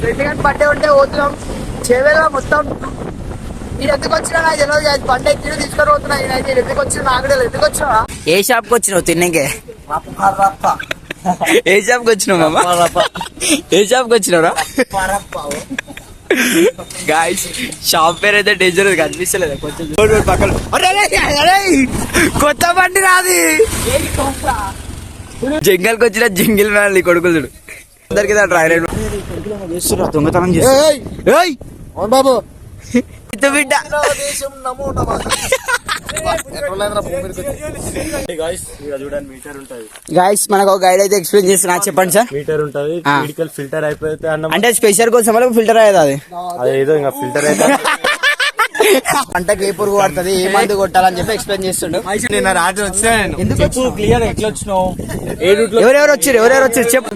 Friend గారి birthday ఉంటే పోతున్నాం చేవేలా మొత్తం. నేను ఎందుకు వచ్చినా నాకు తెలియదు. బండి ఎక్కి తీసుకొని పోతున్నా. నేను ఎందుకు వచ్చినా నాకు తెలియదు. ఎందుకు వచ్చినా ఏ షాప్ కి వచ్చినావు తిన్నకే? ఏ షాప్ కి వచ్చినావు మామ? ఏ షాప్ కి వచ్చినావురా? గాయ్స్ షాప్ పేరు అయితే డేంజర్ కనిపిస్తలేదు కొంచెం పక్కన. కొత్త బండి రాది. జంగల్కి వచ్చిన జంగిల్ మ్యాన్ కొడుకులు చూడు. అందరికి చేస్తున్నా దొంగతనం చేస్తా బాబు బిడ్డ. గాయ్స్ మనకు ఒక గైడ్ అయితే ఎక్స్ప్లెయిన్ చేస్తున్నా, చెప్పండి సార్. మీటర్ ఉంటది, మెడికల్ ఫిల్టర్ అయిపోతే అంటే స్పెషల్ కోసం ఫిల్టర్ అయ్యేది అది. అదేదో ఇంకా ఫిల్టర్ అయితే పంటకి ఏ పురుగు పడుతుంది, ఏ మందు కొట్టాలని చెప్పి ఎక్స్ప్లెయిన్ చేస్తుండు. నేను రాజు వచ్చాను క్లియర్. ఎట్లా వచ్చినావు? ఎవరెవరు వచ్చారు చెప్పు.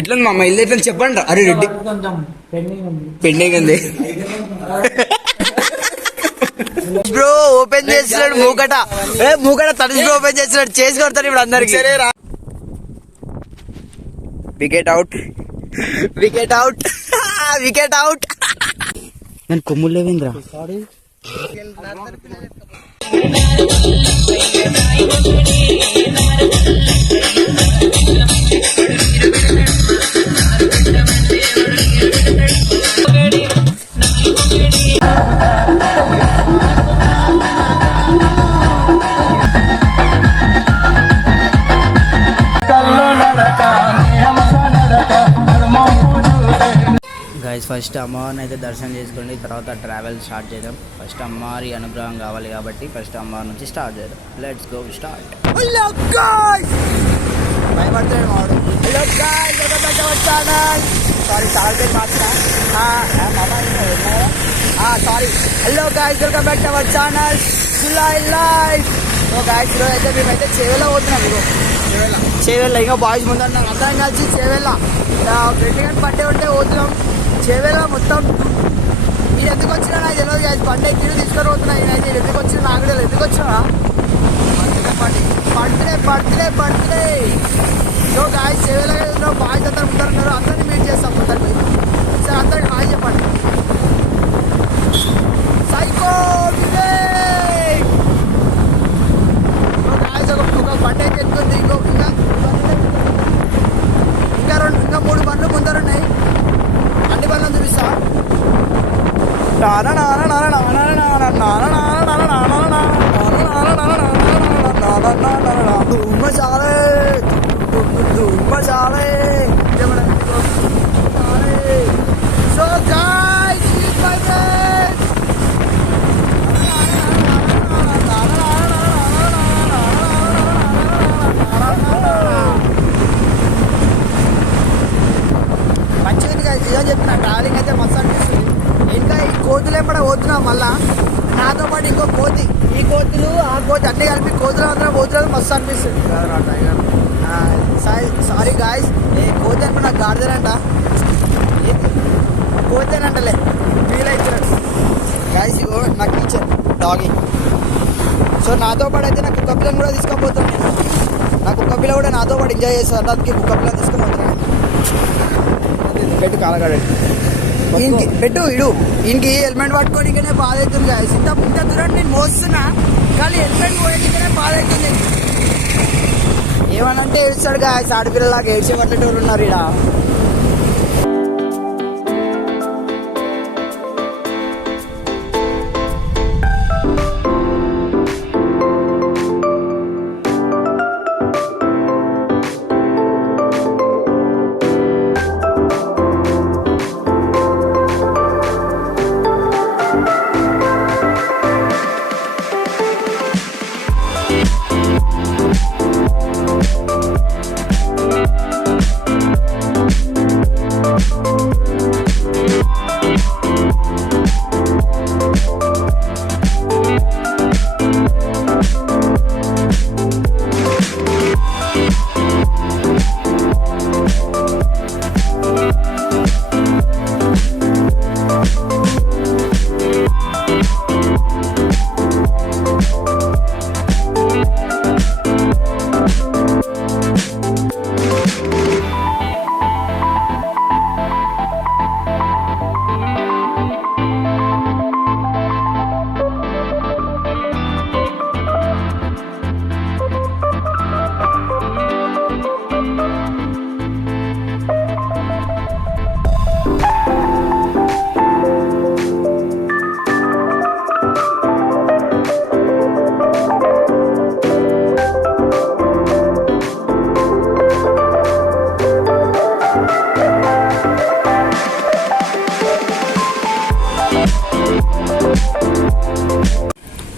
ఎట్లుంది మా ఇల్లు ఎట్లా చెప్పండి. అరే రెడ్డి పెండింగ్ ఉంది బ్రో. ఓపెన్ చేస్తున్నాడు మూకట తడిసి బ్రో ఓపెన్ చేస్తున్నాడు. చేసి కొడతాడు ఇప్పుడు అందరికి. వికెట్ అవుట్ నేను కొమ్ములు లేవేంద్రా. గైస్ ఫస్ట్ అమ్మవారిని అయితే దర్శనం చేసుకోండి, తర్వాత ట్రావెల్ స్టార్ట్ చేద్దాం. ఫస్ట్ అమ్మవారి అనుగ్రహం కావాలి కాబట్టి ఫస్ట్ అమ్మవారి నుంచి స్టార్ట్ చేద్దాం. Let's go start. Hello guys welcome back to our channel July life. So guys ఈరోజు అయితే మేమైతే చేవేలా పోతున్నాం. చేవేలా ఇంకా బాయ్స్ ముందు అందరం కలిసి చేవేలా ఫ్రెండ్ గారి బర్త్డే ఉంటే పోతున్నాం చేవేలా మొత్తం. నేను ఎందుకు వచ్చినా నాకు తెలియదు. బండి ఎక్కి తీసుకొని పోతున్నా. నేను ఎందుకు వచ్చినా నాకు తెలియదు. ఎందుకు వచ్చినా బర్త్డే. సో గాయ్స్ చేవేలా బాయ్స్ అందరు ముందరున్నారు. అందరినీ మీట్ చేస్తాం ముందరికి. సార్ అందరికి హాయ్ చెప్పండి. సైకో ఒక బండి అయితే ఎక్కుంది. ఇంకా 3 బండ్లు ముందరున్నాయి. అన్ని బండ్లను చూపిస్తా. సో గాయ్స్ మంచిగా ఇదని చెప్తున్నా. ట్రావెలింగ్ అయితే మస్తు అనిపిస్తుంది. ఇంకా ఈ కోతులు ఎప్పుడ పోతున్నాం. మళ్ళా నాతో పాటు ఇంకో కోతి, ఈ కోతులు ఆ కోతి అన్ని కలిపి కోతులు అందరం పోతున్నారు. మస్తు అనిపిస్తుంది. సారీ గాయ్స్, ఏ కోతి అనుకో నాకు గాడిదనంట. కోతేనంటలే ఫీల్ అవుతున్నాడు గాయ్స్. ఇగో నా టీచర్ డాగి. సో నాతో పాటు అయితే నాకు కుక్క పిల్లని కూడా తీసుకోపోతాను. నేను నా కుక్క పిల్ల కూడా నాతో పాటు ఎంజాయ్ చేస్తాను. అందుకే కుక్క పిల్లని తీసుకొని పోతున్నాను. పెట్టు కాలగాడండి ఈయనకి పెట్టు ఇడు. ఈయనకి హెల్మెట్ పట్టుకొని ఇంకనే బాధ అవుతుంది గాయస్. ఇంత దూరం నేను మోస్తున్నా కానీ హెల్మెట్ పోయేందుకనే బాధ అవుతుంది. ఏమనంటే ఏడుస్తాడు గాయస్. ఆడపిల్లలాగా ఏడ్చే పట్టేటోళ్ళు ఉన్నారు ఇక్కడ.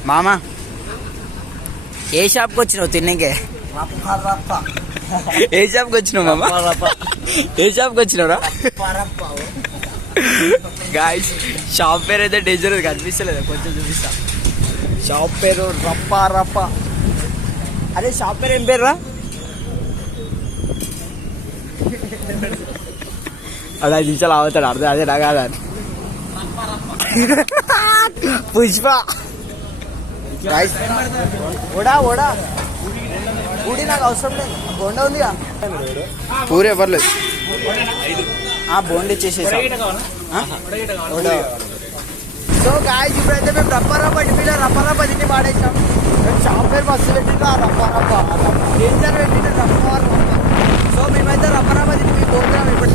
మామ ఏ షాప్కి వచ్చినావు తిన్నకే? ఏ షాప్కి వచ్చినావు మామ? ఏ షాప్కి వచ్చినావురా? గాయ్స్ షాప్ పేరు అయితే డేంజర్ కనిపిస్తలేదు, కొంచెం చూపిస్తా. షాప్ పేరు రప్ప రప్ప. అదే షాప్ పేరు ఏం పేరు రా? అలా 5 నిమిషాలు అవుతాడు అర్థం. అదే నా కాదా పుష్ప. ఓడా ఓడా పూడి నాకు అవసరం లేదు, బోండా ఉందిగా. పూరి ఇవ్వలేదు, బోండా ఇచ్చేసేసా. సో గాయ్స్ ఇప్పుడైతే మేము రప్ప ఇంటిలో రప్ప తిండి పాడేసాం. మేము షాప్ పేరు బస్సు పెట్టినా రప్ప డేంజర్ పెట్టిన రప్ప. సో మేమైతే రప్ప తిండి పోతున్నాం ఇప్పుడు.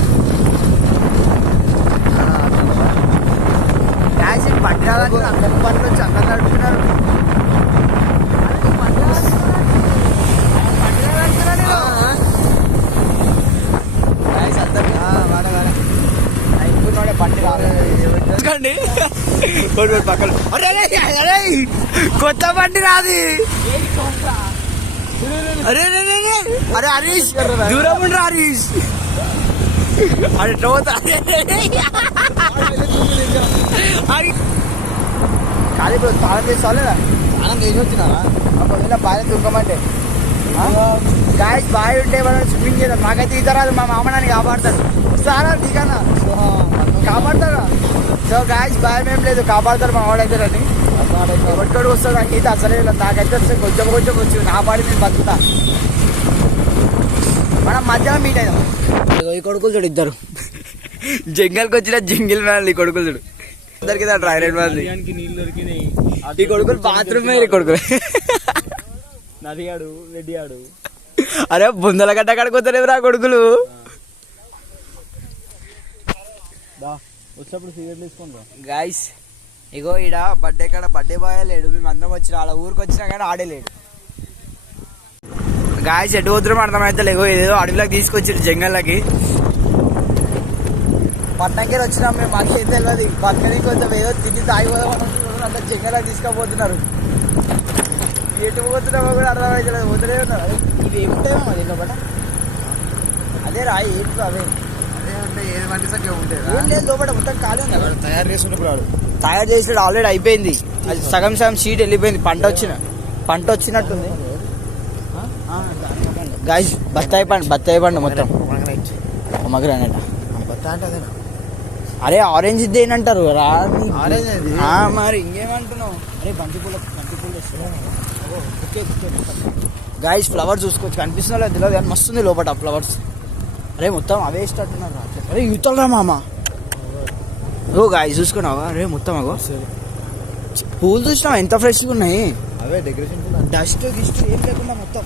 గాయ్స్ ఇది పట్టాలని అందరి పనులు వచ్చి అందరు నడుపుతున్నారు. పక్కన కొత్త బండి రాది. అరే అరే హరీష్ దూరం ఉండ్రా హరీష్. అరే ఖాళీ ఇప్పుడు తాళం చేస్తాలేదా? తాళం చేసి వచ్చినారా? పొద్దున్న బాగా దుంకమంటే గాయస్ బాయ్ ఉంటే మనం స్విమ్మింగ్ చేద్దాం. నాకైతే ఈత రాదు, మా మామ నన్ను కాపాడతాడు. సారా దిగానా కాపాడతారా? సో గాయస్ బాయ్ ఏం లేదు, కాపాడతారు మా వాడైతే అని. ఒక్కడు వస్తాడు నాకు ఈత అసలే నాకైతే వస్తే కొంచెం వచ్చి కాపాడి నేను బతుకుతా. మనం మధ్యాహ్నం మీట్ అయినాం. ఈ కొడుకులు చూడు ఇద్దరు జంగల్కి వచ్చిన జంగిల్ మ్యాన్. ఈ కొడుకులు చూడు ఇద్దరికి డ్రైనేజ్ మ్యాన్. ఈ కొడుకులు బాత్రూమ్ ఈ కొడుకులు నదిగాడు రెడ్డి ఆడు. అరే బుందల గడ్డ కడుకోతలేవు రా కొడుకులు. వచ్చినప్పుడు సిగరెట్ తీసుకుంటా. గాయస్ ఇగో ఈడ బర్త్డే కాడ బర్త్డే బాయ్ లేడు. మేము అందరం వచ్చిన వాళ్ళ ఊరికి వచ్చినా కానీ ఆడలేడు. గాయస్ ఎటు పోతున్నాం అర్థమైతే లేగో ఏదో అడవిలోకి తీసుకొచ్చారు జంగల్లోకి. పట్నంకి వచ్చినాం మేము, మాకేం తెలియదు. పక్కనే కొంచెం ఏదో తిని తాగిపోదాం అనుకుంటున్నాం, అంతా జంగల్లోకి తీసుకుపోతున్నారు. ఎటు పోతున్నామో కూడా అర్థమైతే పోతూనే ఉన్నారు. ఇవి ఏముంటాయేమో అది లోపల. అదే రా ఏంటో అవే ఏది వంటి సంఖ్య ఉంటాయి. ఏం లేదు లోపల మొత్తం ఖాళీ ఉంది. తయారు చేసినప్పుడు తయారు చేసాడు ఆల్రెడీ అయిపోయింది. అది సగం షీట్ వెళ్ళిపోయింది. పంట వచ్చినట్టుంది. గాయస్ బత్తాయి పండు మొత్తం మగరానట. అరే ఆరెంజ్ దేనంటారు రా మరి ఇంకేమంటున్నావు? అరే బంతిపూల గాయస్ ఫ్లవర్స్ చూసుకోవచ్చు, కనిపిస్తున్నా లేదు తెలియదు కానీ మస్తుంది లోపల ఫ్లవర్స్. అరే మొత్తం అవే ఇష్టట్టున్నారు. అరే యూతలరా మామ. ఓ గాయస్ చూసుకున్నావా? అరే మొత్తం అగో పూలు చూసినావా ఎంత ఫ్రెష్గా ఉన్నాయి. అవే డెకరేషన్ డస్ట్ గిస్ట్ ఏం లేకుండా మొత్తం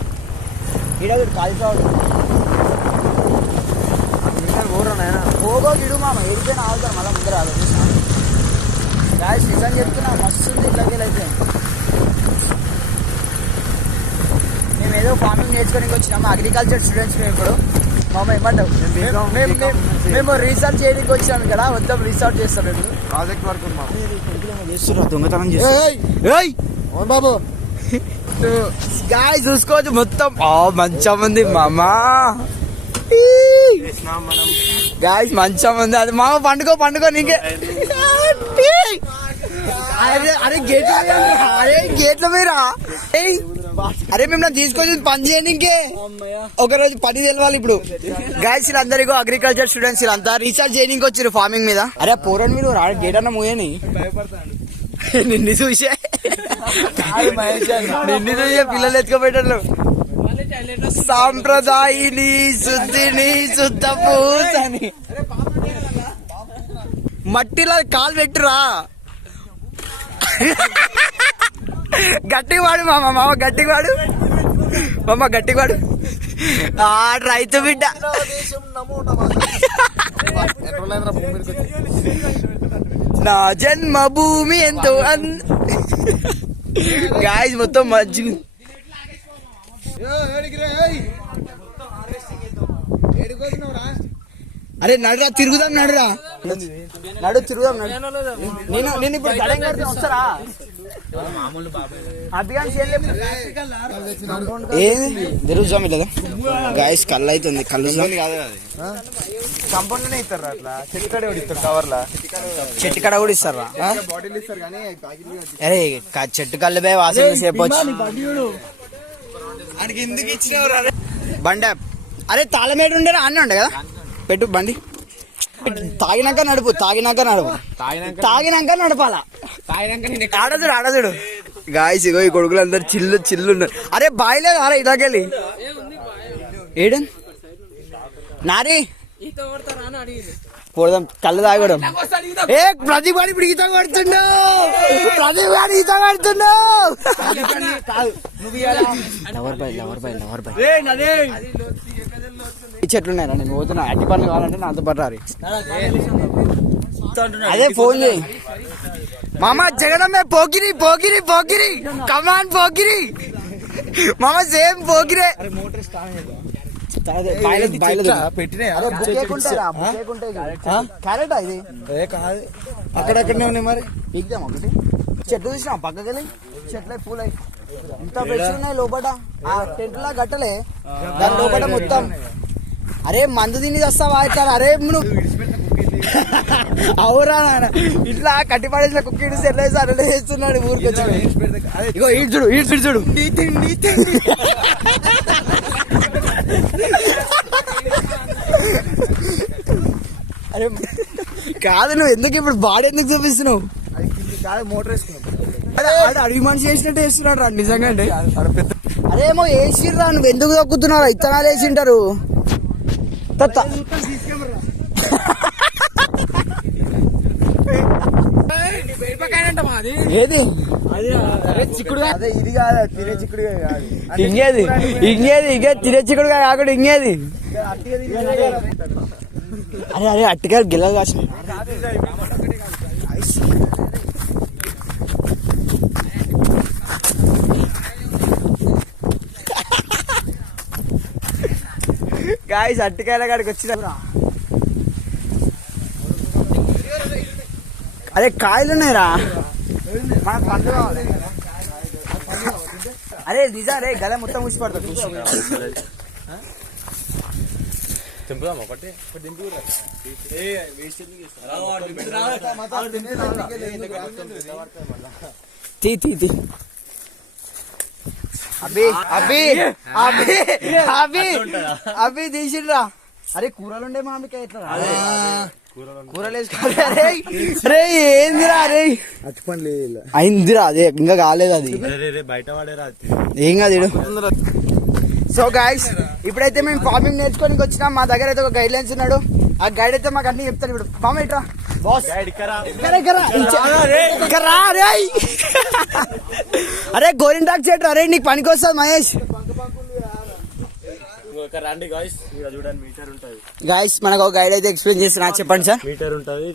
ఈడ కాలిఫ్లవర్ పోగో గిడు మామ ఏడిపోయినా ఆగుతారు మళ్ళీ ముందర ఆలోచిస్తున్నా. గాయస్ నిజం చెప్తున్నా మస్తుంది ఇళ్ళకెళ్ళైతే. మేము ఏదో ఫార్మింగ్ నేర్చుకోనికి వచ్చినాము, అగ్రికల్చర్ స్టూడెంట్స్. మేము ఇప్పుడు మామ ఏమంటావు? మేము రీసెర్చ్ చేయడానికి వచ్చినాం ఇక్కడ, మొత్తం రీసెర్చ్ చేస్తాం. ఇప్పుడు ప్రాజెక్ట్ వర్క్ చేస్తున్నారు, దొంగతనం చేస్తారు బాబు. గాయస్ చూసుకోవచ్చు మొత్తం మంచం ఉంది మామా. గాయస్ మంచం ఉంది. అది మామ పండుకో నీకే. అరే గేట్ల మీరా? అరే మేము తీసుకొచ్చి పని చేయండి. ఇంకే ఒకరోజు పని తెలవాలి ఇప్పుడు. గాయస్ వీళ్ళందరికీ అగ్రికల్చర్ స్టూడెంట్స్ వీళ్ళంతా రీసెర్చ్ చేయడానికి వచ్చారు ఫార్మింగ్ మీద. అరే పోరండి మీరు గేట్ అన్న మూయని. నిన్ను చూసే పిల్లలు ఎత్తుకోబెట్టారు. సాంప్రదాయిని శుద్ధిని శుద్ధ పూసని మట్టిలో కాలు పెట్టురా. గట్టివాడు మామ గట్టివాడు గట్టివాడు. రైతు బిడ్డ నా జన్మభూమి ఎంతో గాయస్ మొత్తం మంచిగా. అరే నడురా తిరుగుదాం నడురా. నడు తిరుగుదాం నేను ఇప్పుడు గడం కడితే వస్తారా అభియాన్ ఏది తిరుగుదాం లేదా గాయస్ కళ్ళు అవుతుంది కళ్ళు కంపౌండ్ ఇస్తారు అట్లా చెట్టుకాడ కూడా ఇస్తారు కవర్లా చెట్టు కడ కూడా ఇస్తారా అరే చెట్టు కళ్ళు పోయి వాసన సేపొచ్చు బండి అరే తాళమేడు ఉండే అన్నీ ఉండే కదా పెట్టు బండి తాగినాక నడుపు తాగినాక నడపాలా ఆడదుడు గాయస్ ఇగో ఈ కొడుకులు అందరు చిల్లు ఉన్నారు అరే బాయిలేదు అరే ఇలాకెళ్ళి ఏడన్ నారీ పోదాం కళ్ళు తాగడం ఏ ప్రతిభాని ఇప్పుడు ఈత కొడుతుండు ఈ చెట్లున్నారా నేను పోతున్నా అట్టి పనులు కావాలంటే నాతో పట్టారు అదే ఫోన్ చేయి మామ జగనమ్మే పోకిరి కమాన్ పోకిరి మామ సేమ్ పోకిరే క్యారెట్ ఇది కాదు అక్కడక్కడనే ఉన్నాయి మరి పీకుదాం ఒకటి చెట్లు చూసినా పక్కకెళ్ళి చెట్లే పూలై ఇంత పెట్టి ఉన్నాయి లోపల ఆ టెంట్ లా గట్టలే దాని లోపల మొత్తం అరే మందు తిని వస్తావా ఇట్లా అరే నువ్వు అవురా ఇట్లా కట్టి పడేసిన కుక్కీడు సెట్లేసి అరడే చేస్తున్నాడు ఊరికి వచ్చి ఇగో ఈడ్చుడు చూడు అరే కాదు నువ్వు ఎందుకు ఇప్పుడు బాడీ ఎందుకు చూపిస్తున్నావు మోటార్ వేసుకున్నావు అడిగి మనిషి వేసినట్టు వేస్తున్నాడు రా నిజంగా అండి అరేమో వేసిర్రా నువ్వు ఎందుకు తొక్కుతున్నావు ఇత్తనాలు వేసింటారు ఏది చిక్కుడుగా అదే ఇది కాదు తినే చిక్కుడుగా కాదు ఇంకేది తినే చిక్కుడుగా కాకుండా ఇంకేది అరే అట్టికాయలు గిల్లలు కాసిన గాయస్ అట్టికాయల కాడికి వచ్చిన అరే కాయలు ఉన్నాయిరా మన పండు కావాలి అరే నిజా రే గల మొత్తం ఊసి పడుతుంది తీ అభి తీసిండ్రా అరే కూరలు ఉండే మామిడికాయ ఎట్లా కూరలు వేసుకోవాలి అరే ఏందిరా అరే అయిందిరా అదే ఇంకా కాలేదు అది బయట పడేరా ఏం కాదు సో గాయస్ ఇప్పుడైతే మేము ఫార్మింగ్ నేర్చుకోనికి వచ్చినాం మా దగ్గర అయితే ఒక గైడ్ లైన్స్ ఉన్నాడు ఆ గైడ్ అయితే మాకు అన్ని చెప్తాను ఇప్పుడు ఫామ్ ఎట్రా అరే గోరింటాక్ చెట్టు అరే నీకు పనికి వస్తుంది మహేష్ గాయస్ మనకు ఒక గైడ్ అయితే ఎక్స్ప్లెయిన్ చేస్తున్నా చెప్పండి సార్ మీటర్ ఉంటది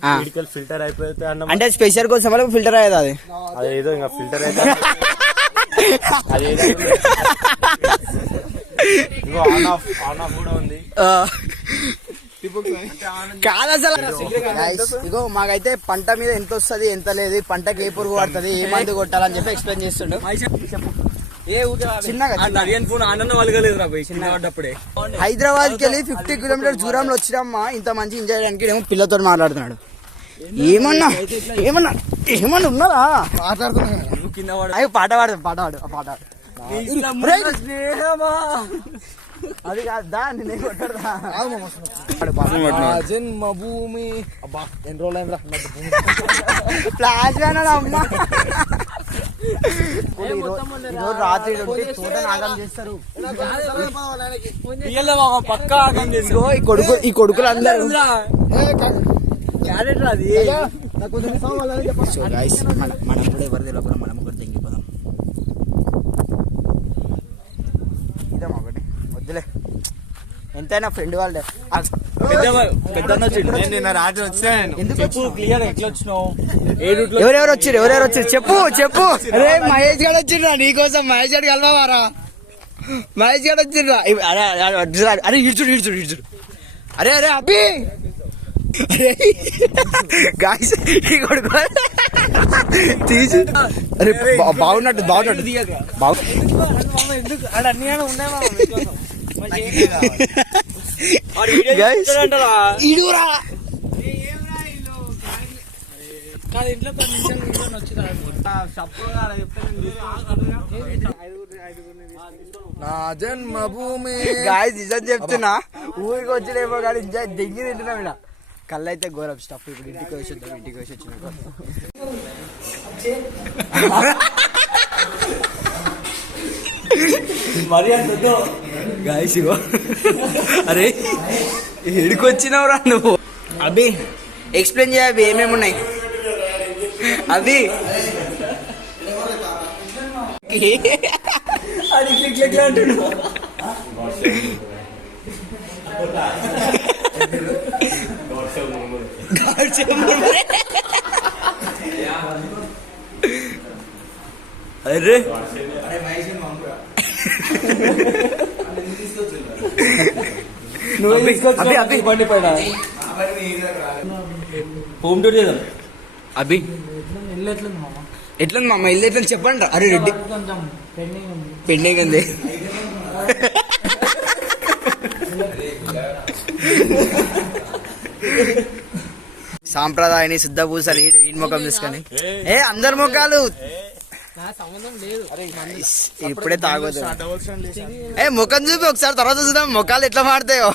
ఫిల్టర్ అయిపోతే అంటే స్పెషల్ కోసం వల్ల ఫిల్టర్ అయ్యేది అది అదేదో ఇంకా ఫిల్టర్ అయితే ఆన్ ఆఫ్ కూడా ఉంది కాదు అసలు ఇగో మాకైతే పంట మీద ఎంత వస్తుంది ఎంత లేదు పంటకి ఏ పురుగు పడుతుంది ఏ మందు కొట్టాలని చెప్పి ఎక్స్ప్లెయిన్ చేస్తుండు హైదరాబాద్ కి వెళ్ళి 50 కిలోమీటర్స్ దూరంలో వచ్చినమ్మా ఇంత మంచి ఎంజాయ్ చేయడానికి ఏమో పిల్లతో మాట్లాడుతున్నాడు ఏమన్నా ఉన్నారా అయ్యో పాట పాడు అది కాదా నేను కొట్టడా జన్మభూమి అబ్బా ఎన్ని రోజులు ప్లాస్ అమ్మా రాత్రి తోట నాగం చేస్తారు ఈ కొడుకులు అందరూ మనం కూడా ఎవరు తెలియకుండా మనం ఒకటి తెంగిపోదాం ఇదేమా ఒకటి వద్దులే ఎంతైనా ఫ్రెండ్ వాళ్ళే ఎవరెవరు వచ్చారు చెప్పు అరే మహేష్ గారు వచ్చిండ్రా నీకోసం మహేష్ గారు కలవారా మహేష్ గారు వచ్చిండ్రా అరే ఇడ్చుడు అరే అభి గాయస్ తీసి అరే బాగున్నట్టు నా జన్మభూమి గాయస్ నిజం చెప్తున్నా ఊరికి వచ్చినేమో కానీ దింగి తింటున్నాం ఇక్కడ కళ్ళు అయితే ఘోరం స్టఫ్ ఇప్పుడు ఇంటికి వచ్చి వచ్చినాక మరి అంటుందో గాయస్ ఇగో అరే ఎడికి వచ్చినావురా నువ్వు అభి ఎక్స్ప్లెయిన్ చేయ అవి ఏమేమి ఉన్నాయి అభి అంటున్నావు అరే హోమ్ టూర్ చేద్దాం అభి ఎట్లుంది మామ ఇల్లు ఎట్లా చెప్పండి అరే రెడ్డి పెండింగ్ ఉంది సాంప్రదాయాన్ని శుద్ధ పూసలు ఈ ముఖం తీసుకొని అందరి ముఖాలు ఇప్పుడే తాగొద్దు ముఖం చూపి ఒకసారి తర్వాత చూద్దాం ముఖాలు ఎట్లా మాడతాయో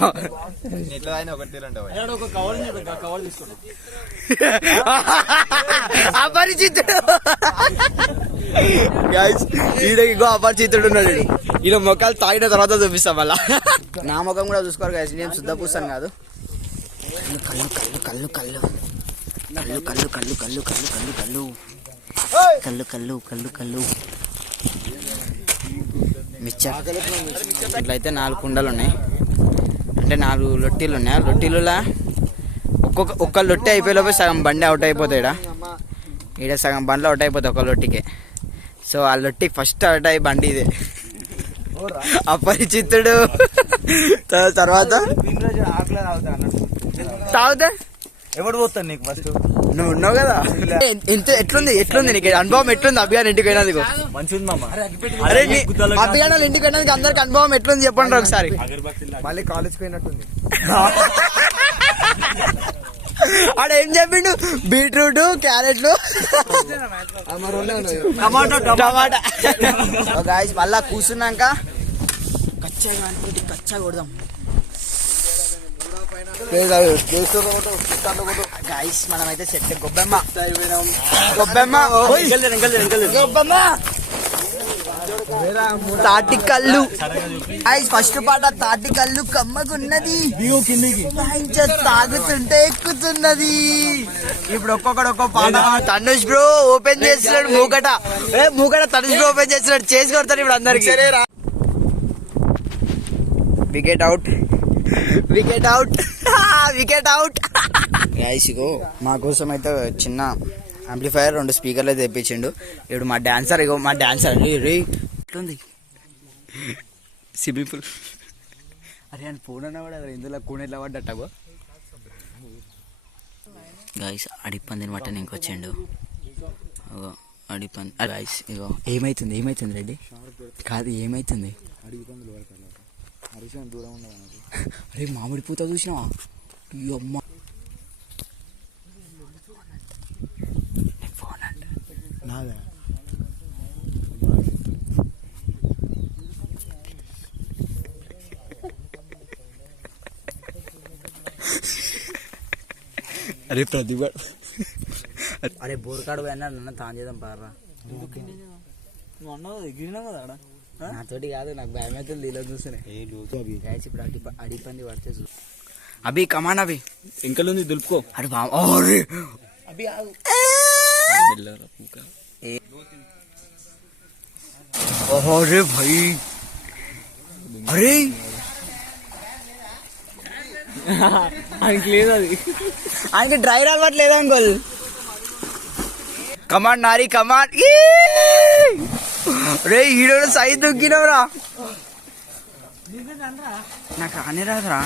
అపరిచితుడు ఈడకి అపరిచితుడు ఉన్నాడు ఈయన ముఖాలు తాగిన తర్వాత చూపిస్తాం మళ్ళా నా ముఖం కూడా చూసుకోరు గాయస్ నేను శుద్ధ పూసాను కాదు కళ్ళు కళ్ళు కళ్ళు కళ్ళు కళ్ళు కళ్ళు కళ్ళు కళ్ళు కళ్ళు కళ్ళు కళ్ళు కళ్ళు కళ్ళు కళ్ళు మిచ్చర్ ఇట్లయితే 4 కుండలు ఉన్నాయి అంటే 4 లొట్టీలు ఉన్నాయి ఆ లొట్టీలులా ఒక్క లొట్టి అయిపోయేలోపు సగం బండి అవుట్ అయిపోతాయి ఈడ సగం బండ్లు అవుట్ అయిపోతాయి ఒక లొట్టికి సో ఆ లొట్టికి ఫస్ట్ అవుట్ అయ్యి బండి ఇదే అపరిచితుడు తర్వాత తాగుతా ఎవడు పోతాను నీకు ఫస్ట్ నువ్వు ఉన్నావు కదా ఎట్లుంది నీకు అనుభవం ఎట్లుంది అభియాన్ ఇంటికి పోయినందుకు మంచిది మామ అరే అభియాన్ ఇంటికి పోయినందుకు అందరికి అనుభవం ఎట్లుంది చెప్పండి ఒకసారి మళ్ళీ కాలేజ్కి పోయినట్టుంది ఆడ ఏం చెప్పిండు బీట్రూట్ క్యారెట్లు టమాటా గాయస్ మళ్ళా కూర్చున్నాక కచ్చా కొడదాం గాయస్ మనమైతే సెట్ గొబ్బెమ్మ తాటి కళ్ళు ఫస్ట్ పాట తాటి కళ్ళు కమ్మగున్నది తాగుతుంటే ఎక్కుతున్నది ఇప్పుడు ఒక్కొక్క పాట తనుష్ బ్రో ఓపెన్ చేస్తున్నాడు మూకట తనుష్ బ్రో ఓపెన్ చేస్తున్నాడు చేసి కొడతాడు ఇప్పుడు అందరికి వికెట్ అవుట్ గైస్ ఇగో మా కోసం అయితే చిన్న యాంప్లిఫైయర్ 2 స్పీకర్లు అయితే తెప్పించిండు ఇప్పుడు మా డాన్సర్ ఎట్లుంది స్విమ్మింగ్ పూల్ అరే అని ఫోన్ అన్నా కూడా ఇందులో కూన ఎట్లా పడ్డట్టగో గైస్ అడిపందిని మటన్ ఇంకొచ్చిండు అడిపంది గైస్ ఇగో ఏమైతుంది రెడ్డి కాదు ఏమైతుంది అరే మామిడి పూత చూసినావా అమ్మ నాదా అరే ప్రదీప్ అరే బోర్కాడు పోయినా నన్ను తాను చేద్దాం పారా నువ్వు అన్నావు ఎగిరినావు కదా ఆడ నాతోటి కాదు నాకు భయం అయితే ఇలా చూస్తున్నాయి ఇప్పుడు అడిపంది పడితే చూ అభి కమాన్ అభి ఇంకలుంది దులుపుకో అరే అభి అరే భాయ్ అరే ఆయనకి లేదు అది ఆయనకి డ్రైవర్ అలవాటు లేదు అంకుల్ కమాన్ నారీ కమాన్ రే హీరో సైజ్ దొక్కినవరా నాకు ఆనే రాదురా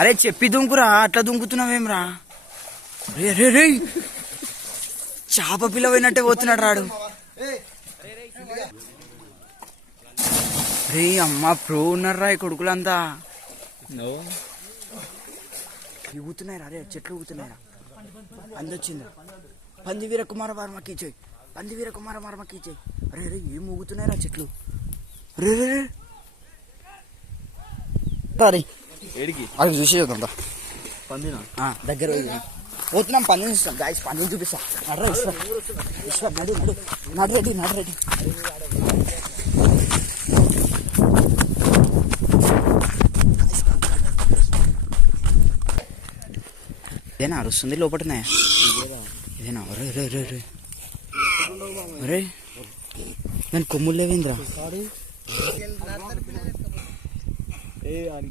అరే చెప్పి దుంకురా, అట్లా దుంకుతున్నావేమ్రా? రే రే రే చేప పిల్ల పోయినట్టే పోతున్నాడు రాడు. రే అమ్మ ప్రో ఉన్నారా ఈ కొడుకులంతా. ఊగుతున్నాయి రా, రే చెట్లు ఊగుతున్నాయి రా. అందొచ్చిందా? పందివీర కుమార వర్మ కీచోయ్, పందివీర కుమార వర్మ కీచోయ్. అరే రే ఏం ఊగుతున్నాయి రా చెట్లు. రే రే రే ఏడికి అది చూసి చూద్దాం పందినా దగ్గర పోతున్నాం. పందిని చూస్తాం గాయస్, పందిని చూపిస్తాం. నడు విశ్వ నడు నడు నడు రెడ్డి నడు రెడ్డి. ఇదేనా అరుస్తుంది లోపటనే? ఇదేనా? రే రే రే రే అరే దాని కొమ్ములు లేవేంద్రా?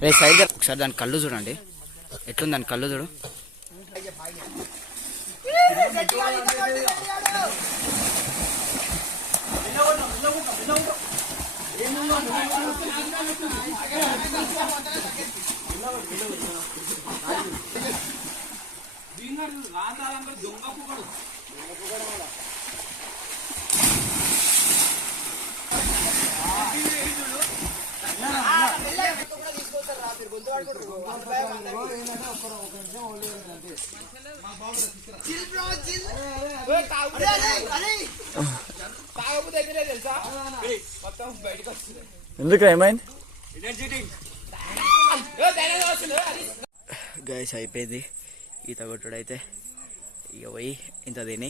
రే సైడ్ ఒకసారి దాని కళ్ళు చూడండి, ఎట్లుంది దాని కళ్ళు చూడు. ఎందుకు ఏమైంది? గైస్ అయిపోయింది ఈత కొట్టుడు అయితే. ఇక పోయి ఇంత తిని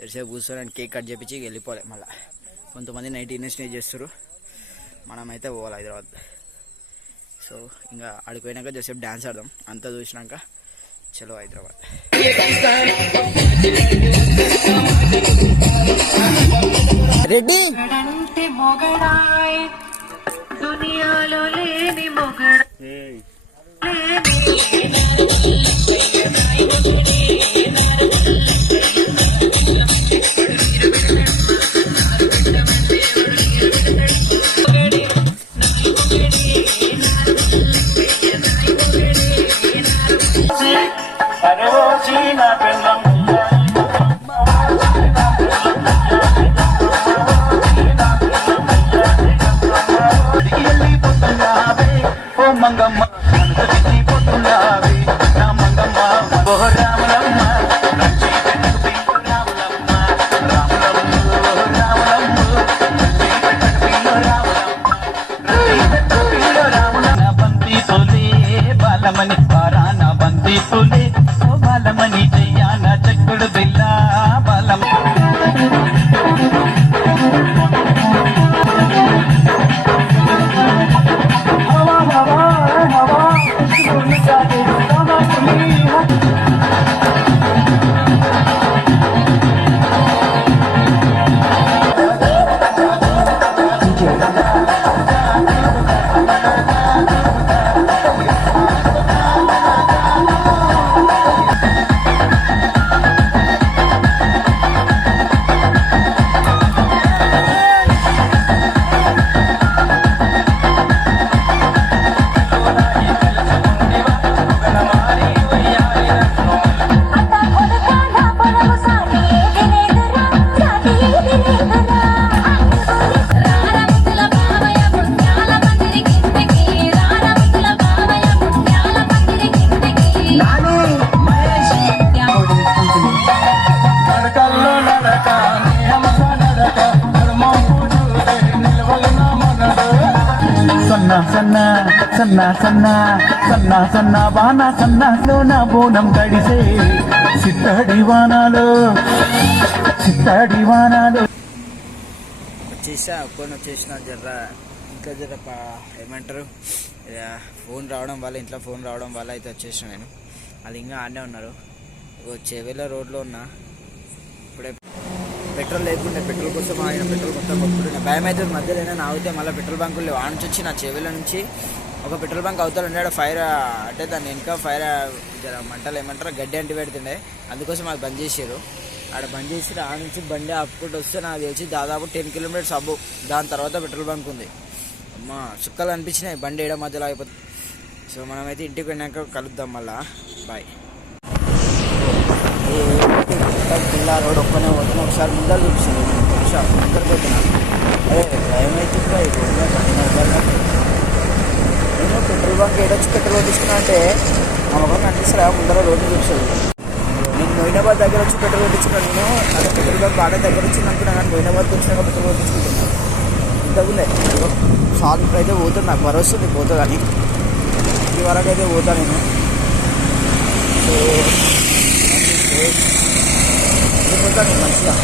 ఎంతసేపు కూర్చొని అండ్ కేక్ కట్ చేపించి వెళ్ళిపోలే. మళ్ళీ కొంతమంది నైట్ ఇన్వెస్టిగేట్ చేస్తారు, మనమైతే పోవాలి హైదరాబాద్. సో ఇంకా ఆడిపోయినాక జసేపు డ్యాన్స్ ఆడదాం, అంతా చూసినాక చలో హైదరాబాద్. రెడ్డి దునియాలో లేని మొగడ సన్న సన్న సన్న సన్న సన్న వాన సన్నలో నా బోనం గడిసే సిత్తడి వానాలు వచ్చేసా ఒక్కొని వచ్చేసిన జర్ర ఇంట్లో జర ఏమంటారు ఫోన్ రావడం వల్ల, ఇంట్లో ఫోన్ రావడం వల్ల అయితే వచ్చేసిన నేను. అది ఇంకా ఆడనే ఉన్నారు. చెవేల రోడ్లో ఉన్నా. ఇప్పుడే పెట్రోల్ లేకుంటే పెట్రోల్ కోసం ఆయన పెట్రోల్ మొత్తం కొట్టుకుంటున్నా. భయం అయితే మధ్యలో అయినా ఆగితే మళ్ళీ పెట్రోల్ బంకులు లేవు. ఆడ నుంచి వచ్చి నా చెవేల నుంచి ఒక పెట్రోల్ బంక్ అవుతాడు ఉన్నాడు. ఫైర్ అంటే దాన్ని వెనుక ఫైర్ మంటలు ఏమంటారు గడ్డి అంటి పెడుతుండే, అందుకోసం అది బంద్ చేసారు. ఆడ బంద్ చేసి ఆడ నుంచి బండి ఆపుకుంటూ వస్తే నాకు తెలిసి దాదాపు 10 కిలోమీటర్స్ అబ్బు. దాని తర్వాత పెట్రోల్ బంక్ ఉంది. అమ్మా చుక్కలు అనిపించినాయి బండి ఏడ మధ్యలో అయిపోతుంది. సో మనమైతే ఇంటికి వెళ్ళాక కలుద్దాం మళ్ళా. బాయ్. జిల్లా రోడ్ ఒక్కనే పోతున్నా. ఒకసారి ముందర చూపిస్తుంది ముందరికి పోతున్నా. అదే టైం అవుతుందా నేను పెట్రోల్ బంక్ ఏడొచ్చి పెట్రోల్ కొట్టిస్తున్నా అంటే మా మొబైల్ కనిపిస్తారా ముందర రోడ్డు చూపిస్తుంది. నేను మొయినాబాద్ దగ్గర వచ్చి పెట్రోల్ కొట్టించుకున్నాను. నేను అదే పెట్రోల్ బంక్ బాగా దగ్గర వచ్చింది అనుకున్నాను కానీ మొయినాబాద్కి వచ్చినాక పెట్రోల్ కొట్టించుకుంటున్నాను. ఇంతకులే షాప్ ఇప్పుడైతే పోతుంది. నాకు భరోస్తుంది పోతా కానీ ఈ వరకు అయితే పోతా నేను. సో వెళ్ళిపోతాను మంచిగా.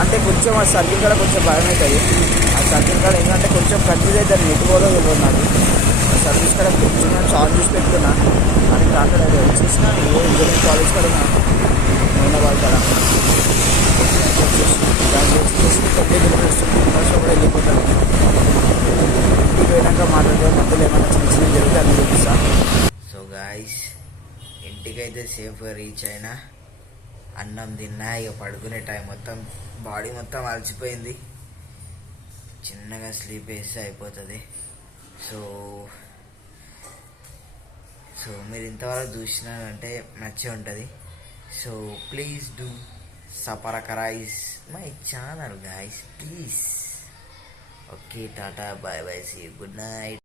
అంటే కొంచెం ఆ సర్కిల్ కాడ కొంచెం భయం అవుతుంది. ఆ సర్కిల్ కాడ ఏంటంటే కొంచెం కన్ఫ్యూజ్ అవుతాను. ఎటుకోలో తెలియదు నాకు. ఆ సర్వీస్ కాడ కొంచెం నేను చార్జ్ చూసి పెట్టుకున్నా అని కాకుండా అది వచ్చేసిన ఇంజనీరింగ్ కాలేజ్ కాడ మొన్న వాళ్ళ కాడ దాని వచ్చేసి 10 కిలోమీటర్స్ కూడా వెళ్ళిపోతాను. ఇంటికి పోయినాక మాట్లాడితే మధ్యలో ఏమైనా చిన్న చిన్న జరిగితే అన్నీ చూపిస్తాను. సో గాయస్ ఇంటికైతే సేఫ్గా రీచ్ అయినా. అన్నం తిన్నా, ఇక పడుకునే టైం మొత్తం బాడీ మొత్తం అలసిపోయింది. చిన్నగా స్లీప్ వేస్తే అయిపోతుంది. సో మీరు ఇంతవరకు చూసినారంటే నచ్చే ఉంటుంది. So please do subscribe my channel guys please. Okay tata bye bye see good night.